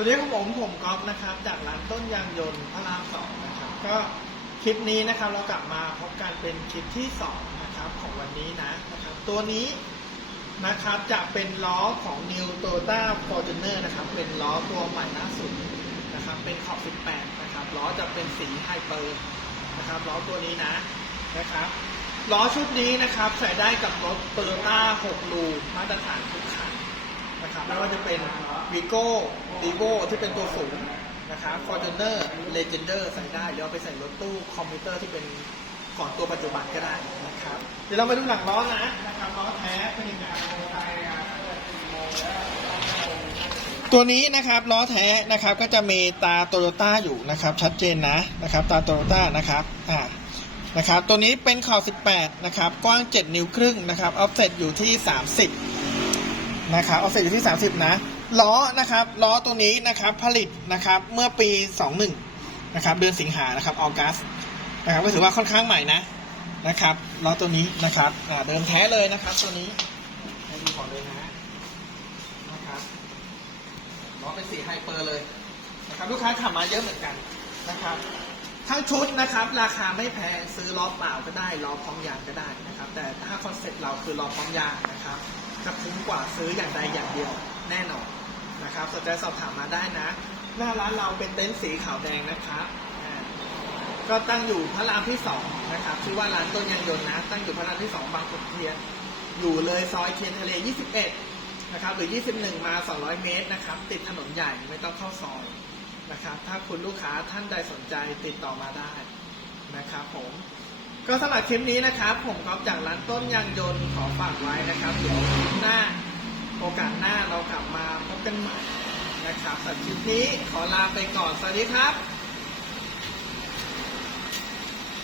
สวัสดีครับผมผมก๊อฟนะครับ จากร้านต้นยางยนต์พระรามสองนะครับก็คลิปนี้นะครับเรากลับมาพบกันเป็นคลิปที่สองนะครับของวันนี้นะนะครับตัวนี้นะครับจะเป็นล้อของ New Toyota Fortuner นะครับเป็นล้อตัวใหม่ล่าสุดนะครับเป็นขอบ 18 นะครับล้อจะเป็นสีไฮเปอร์นะครับล้อตัวนี้นะนะครับล้อชุดนี้นะครับใส่ได้กับรถ Toyota 6 ลูมาตรฐานทุกคันนะครับไม่ว่าจะเป็น v i g o d i v o ที่เป็นตัวสูงนะครับ Fortuner Legender ใส่ได้หรือเอาไปใส่รถตู้คอมพิวเตอร์ที่เป็นของตัวปัจจุบันก็ได้นะครับ เดี๋ยวเรามาดูหลังล้อนะนะครับล้อแท้เป็นยังไงตัวนี้นะครับล้อแท้นะครับก็จะมีตาโตโยต้าอยู่นะครับ ชัดเจนนะนะครับ ตาโตโยต้านะครับอ่านะครับตัวนี้เป็นขอบ 18 นะครับ กว้าง 7 นิ้วครึ่งนะครับ ออฟเซ็ตอยู่ที่ 30 นะครับ ออฟเซ็ตอยู่ที่ 30 นะ ล้อนะครับล้อตัวนี้นะครับผลิตนะครับเมื่อปี 21 นะครับ เดือนสิงหานะครับออกัสนะครับก็ถือว่าค่อนข้างใหม่นะนะครับล้อตัวนี้นะครับเดิมแท้เลยนะครับ ตัวนี้ให้ดูก่อนเลยนะนะครับล้อเป็นสีไฮเปอร์เลยนะครับลูกค้าขับมาเยอะเหมือนกันนะครับทั้งชุดนะครับ ราคาไม่แพงซื้อล้อเปล่าก็ได้ล้อพร้อมยางก็ได้นะครับ แต่ถ้าคอนเซ็ปต์เราคือล้อพร้อมยางนะครับจะคุ้มกว่าซื้ออย่างใดอย่างเดียวแน่นอน นะครับสนใจสอบถามมาได้นะ หน้าร้านเราเป็นเต็นท์สีขาวแดงนะครับก็ตั้งอยู่พระรามที่สองนะครับชื่อว่าร้านต้นยางยนต์นะ ตั้งอยู่พระรามที่สองบางขุนเทียนอยู่เลยซอยเทียนทะเล 21 นะครับ หรือ 21 มา 200 เมตรนะครับ ติดถนนใหญ่ไม่ต้องเข้าซอยนะครับ ถ้าคุณลูกค้าท่านใดสนใจติดต่อมาได้นะครับผมก็สำหรับคลิปนี้นะครับ ผมก๊อฟจากร้านต้นยางยนต์ขอฝากไว้นะครับ เดี๋ยวคลิปหน้าโอกาสหน้า กันใหม่นะครับสำหรับคลิปนี้ขอลาไปก่อน สวัสดีครับ